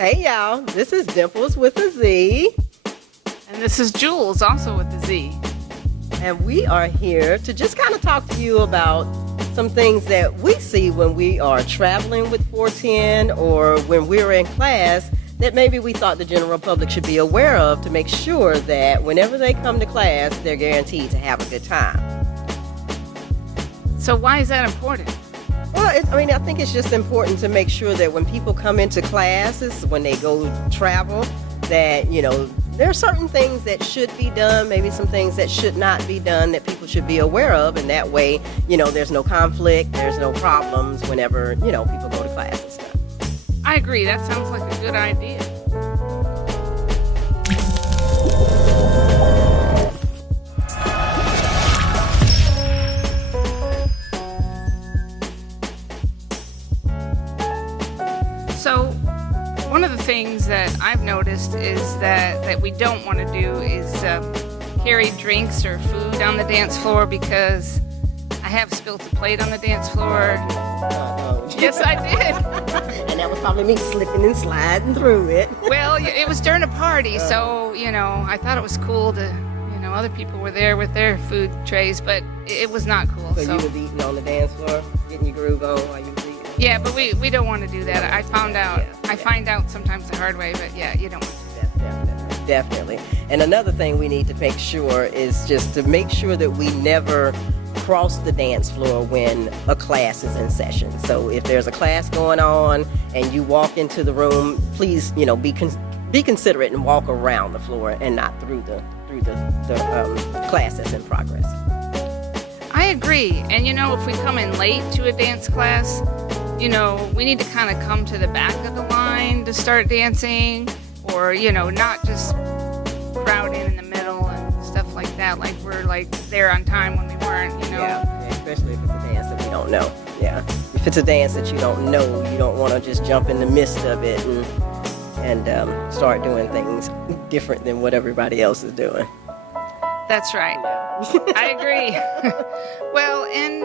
Hey y'all, this is Dimples with a Z, And this is Jules, also with the Z. and we are here to just kind of talk to you about some things that we see when we are traveling with 410 or when we're in class that maybe we thought the general public should be aware of to make sure that whenever they come to class, they're guaranteed to have a good time. So why is that important? Well, I think it's just important to make sure that when people come into classes, when they go travel, that, there are certain things that should be done, maybe some things that should not be done that people should be aware of. And that way, there's no conflict, there's no problems whenever, people go to class and stuff. I agree. That sounds like a good idea. So, one of the things that I've noticed is that we don't want to do is carry drinks or food on the dance floor, because I have spilled a plate on the dance floor. Yes, I did. And that was probably me slipping and sliding through it. Well, it was during a party, so, I thought it was cool to, other people were there with their food trays, but it was not cool. So you was eating on the dance floor, getting your groove on while you was eating? Yeah, but we don't want to do that. I found out. I find out sometimes the hard way, but yeah, you don't want to do that. Definitely. And another thing we need to make sure is just to make sure that we never cross the dance floor when a class is in session. So if there's a class going on and you walk into the room, please, be considerate and walk around the floor and not through the class that's in progress. I agree. And if we come in late to a dance class, we need to kind of come to the back of the line to start dancing, or, not just crowd in the middle and stuff like that, like we're like there on time when we weren't, Yeah, especially if it's a dance that we don't know. Yeah. If it's a dance that you don't know, you don't want to just jump in the midst of it and start doing things different than what everybody else is doing. That's right. Yeah. I agree. Well, and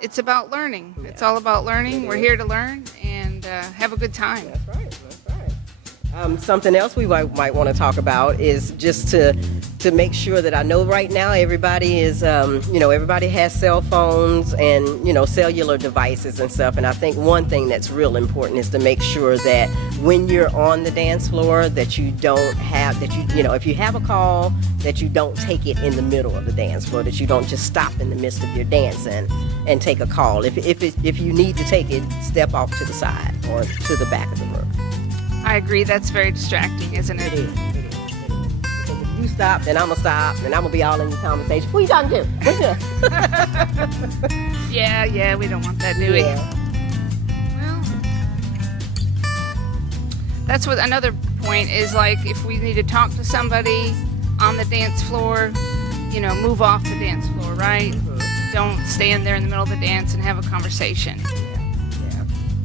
it's about learning. Yeah. It's all about learning. We're here to learn and have a good time. That's right. Something else we might want to talk about is just to make sure that I know right now everybody is, everybody has cell phones and, cellular devices and stuff. And I think one thing that's real important is to make sure that when you're on the dance floor that you don't have, if you have a call, that you don't take it in the middle of the dance floor, that you don't just stop in the midst of your dancing and take a call. If you need to take it, step off to the side or to the back of the room. I agree. That's very distracting, isn't it? It is. Because if you stop, then I'm going to stop, and I'm going to be all in the conversation. Who you talking to? What's up? Yeah, we don't want that, do we? Yeah. Well, that's what another point is, like, if we need to talk to somebody on the dance floor, move off the dance floor, right? Mm-hmm. Don't stand there in the middle of the dance and have a conversation.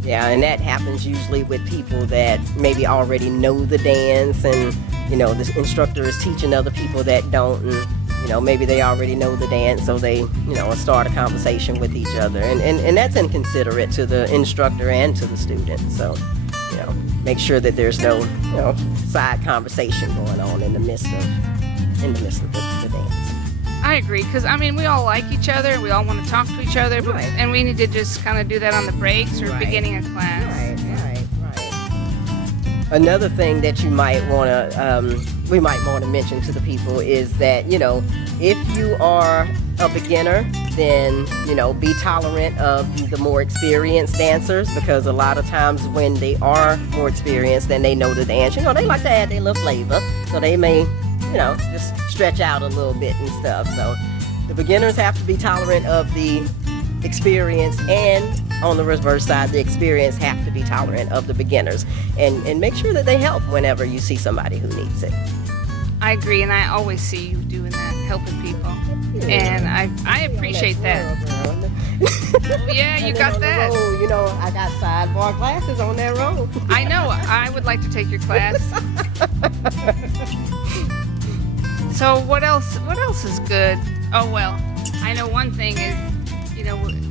Yeah, and that happens usually with people that maybe already know the dance, and the instructor is teaching other people that don't, and maybe they already know the dance, so they start a conversation with each other, and that's inconsiderate to the instructor and to the student. So make sure that there's no side conversation going on in the midst of the dance. I agree, because we all like each other, we all want to talk to each other, but, and we need to just kind of do that on the breaks or beginning of class. Right. Another thing that we might want to mention to the people is that if you are a beginner, then be tolerant of the more experienced dancers, because a lot of times when they are more experienced, then they know the dance. They like to add their little flavor, so they may just stretch out a little bit and stuff. So the beginners have to be tolerant of the experience, and on the reverse side, the experience have to be tolerant of the beginners, and make sure that they help whenever you see somebody who needs it. I agree, and I always see you doing that, helping people. And I appreciate that. Yeah, you got that. I got sidebar classes on that road. I know. I would like to take your class. So what else is good? Oh, well, I know one thing is,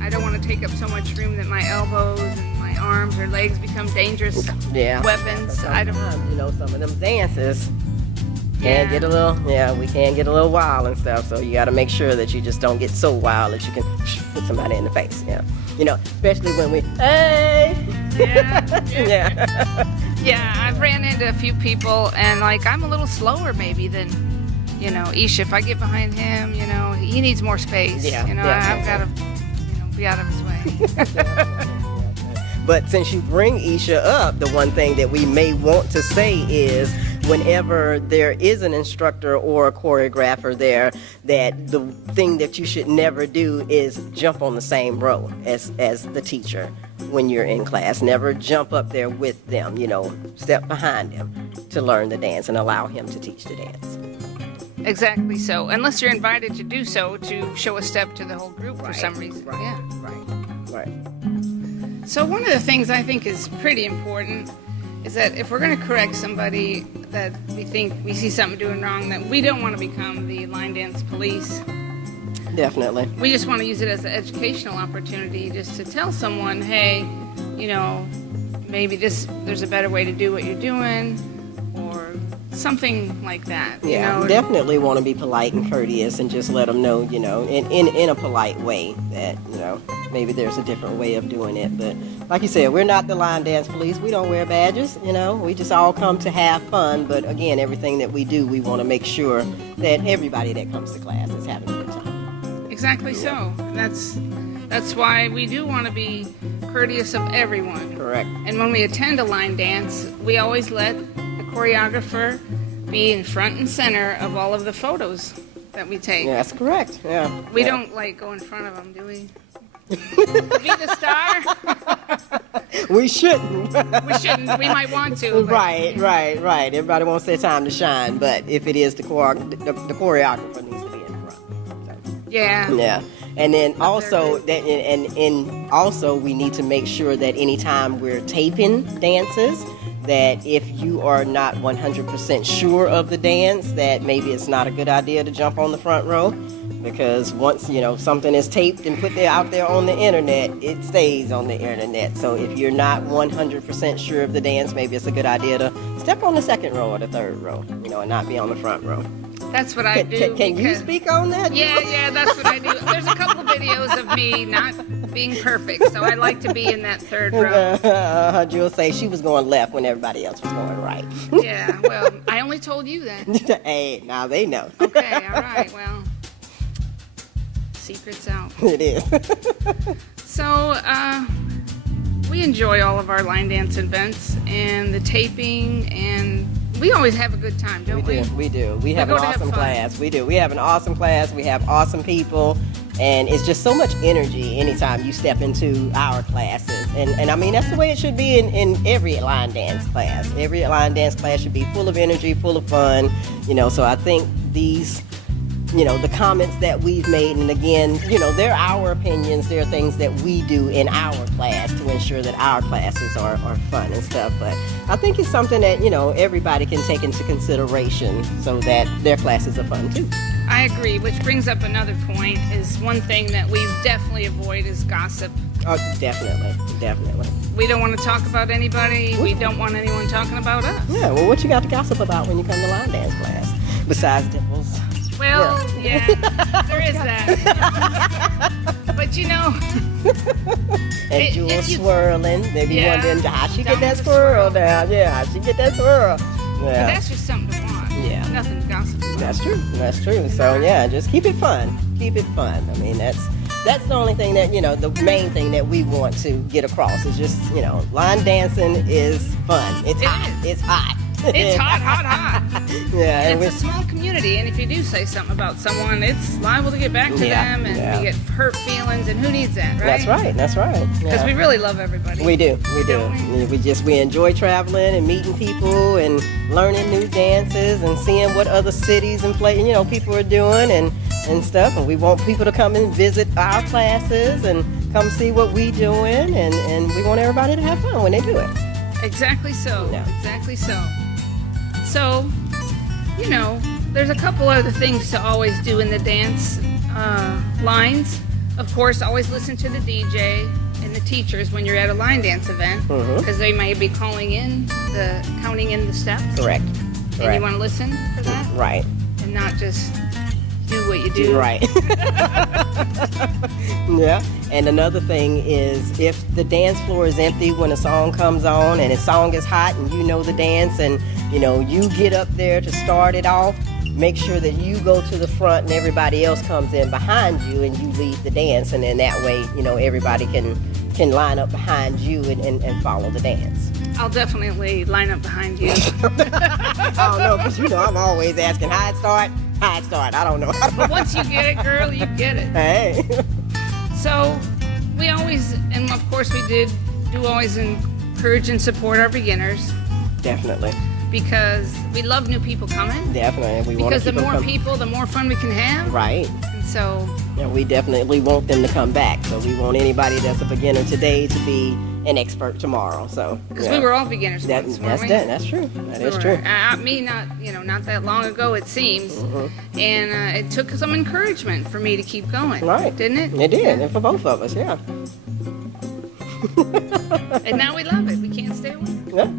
I don't want to take up so much room that my elbows and my arms or legs become dangerous weapons. I don't know. Sometimes, you know, some of them dances can get a little, we can get a little wild and stuff. So you got to make sure that you just don't get so wild that you can hit somebody in the face. Yeah, you know, especially when we, hey. Yeah, I've ran into a few people, and like I'm a little slower maybe than, you know, Isha. If I get behind him, you know, he needs more space. You know, I've got to, you know, be out of his way. But since you bring Isha up, the one thing that we may want to say is whenever there is an instructor or a choreographer there, that the thing that you should never do is jump on the same row as the teacher when you're in class. Never jump up there with them, you know, step behind them to learn the dance and allow him to teach the dance. Exactly so, unless you're invited to do so, to show a step to the whole group for some reason. Right. So one of the things I think is pretty important is that if we're going to correct somebody that we think we see something doing wrong, that we don't want to become the line dance police. Definitely. We just want to use it as an educational opportunity just to tell someone, hey, you know, maybe there's a better way to do what you're doing, or something like that. You know? Definitely want to be polite and courteous and just let them know, you know, in a polite way that, you know, maybe there's a different way of doing it. But like you said, we're not the line dance police. We don't wear badges, you know. We just all come to have fun. But again, everything that we do, we want to make sure that everybody that comes to class is having a good time. Exactly so. That's why we do want to be courteous of everyone. Correct. And when we attend a line dance, we always let the choreographer be in front and center of all of the photos that we take. Yeah, that's correct. Yeah. We don't like go in front of them, do we? Be the star? We shouldn't. We shouldn't. We might want to. Right. Everybody wants their time to shine, but if it is the choreographer needs to be in front. So. Yeah. And then also that, and also we need to make sure that anytime we're taping dances, that if you are not 100% sure of the dance, that maybe it's not a good idea to jump on the front row. Because once, you know, something is taped and put out there on the internet, it stays on the internet. So if you're not 100% sure of the dance, maybe it's a good idea to step on the second row or the third row, you know, and not be on the front row. That's what I do. Can you speak on that? Yeah, that's what I do. There's a couple videos of me not being perfect, so I like to be in that third row. Jewel say she was going left when everybody else was going right. Yeah, well, I only told you that. Hey, now they know. Okay, all right, well. Secrets out. It is. So we enjoy all of our line dance events and the taping, and we always have a good time, don't we? We do. We have an awesome class. We do. We have an awesome class. We have awesome people, and it's just so much energy anytime you step into our classes. And I mean, that's the way it should be in every line dance class. Every line dance class should be full of energy, full of fun, you know. So I think these, you know, the comments that we've made, and again, you know, they're our opinions, they're things that we do in our class to ensure that our classes are fun and stuff. But I think it's something that, you know, everybody can take into consideration so that their classes are fun too. I agree, which brings up another point, is one thing that we definitely avoid is gossip. Oh, definitely. We don't want to talk about anybody. We don't want anyone talking about us. Yeah, well, what you got to gossip about when you come to line dance class? Besides dimples. Well, yeah, there is that. But you know, and Jewel swirling. They be wondering how she get that swirl down. Yeah, how she get that swirl. Yeah. But that's just something to watch. Yeah. Nothing to gossip about. That's true. So yeah, just keep it fun. I mean, that's the only thing that, you know, the main thing that we want to get across is just, you know, line dancing is fun. It's hot. It's hot. Yeah, and it's a small community, and if you do say something about someone, it's liable to get back to them, and you get hurt feelings, and who needs that, right? That's right. Because we really love everybody. We do. We enjoy traveling and meeting people and learning new dances and seeing what other cities and people are doing and stuff. And we want people to come and visit our classes and come see what we doing, and we want everybody to have fun when they do it. Exactly so. Yeah. Exactly so. So, you know, there's a couple other things to always do in the dance lines. Of course, always listen to the DJ and the teachers when you're at a line dance event, because they might be counting in the steps. Correct. And you want to listen for that? Right. And not just do what you do. Right. Yeah. And another thing is, if the dance floor is empty when a song comes on and a song is hot and you know the dance and you get up there to start it off, make sure that you go to the front and everybody else comes in behind you and you lead the dance, and then that way everybody can line up behind you and follow the dance. I'll definitely line up behind you. I don't know, because I'm always asking how it start. I don't know. But once you get it, girl, you get it. Hey. So we always, and of course we do always encourage and support our beginners. Definitely. Because we love new people coming. Definitely. Because the more people, the more fun we can have. Right. And so. Yeah, we definitely want them to come back. So we want anybody that's a beginner today to be an expert tomorrow. So. Because we were all beginners once, weren't we? That's true. That is true. Me, not that long ago, it seems. And it took some encouragement for me to keep going. Right. Didn't it? It did, and for both of us, yeah. And now we love it. We can't stay away. Yeah.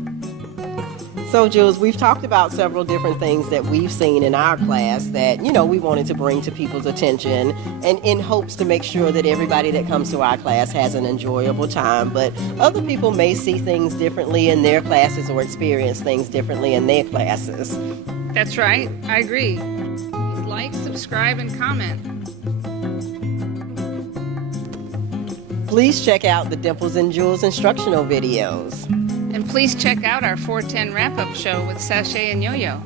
So, Jules, we've talked about several different things that we've seen in our class that, we wanted to bring to people's attention, and in hopes to make sure that everybody that comes to our class has an enjoyable time. But other people may see things differently in their classes or experience things differently in their classes. That's right. I agree. Like, subscribe, and comment. Please check out the Dimples and Jules instructional videos. And please check out our 410 wrap-up show with Sachet and Yo-Yo.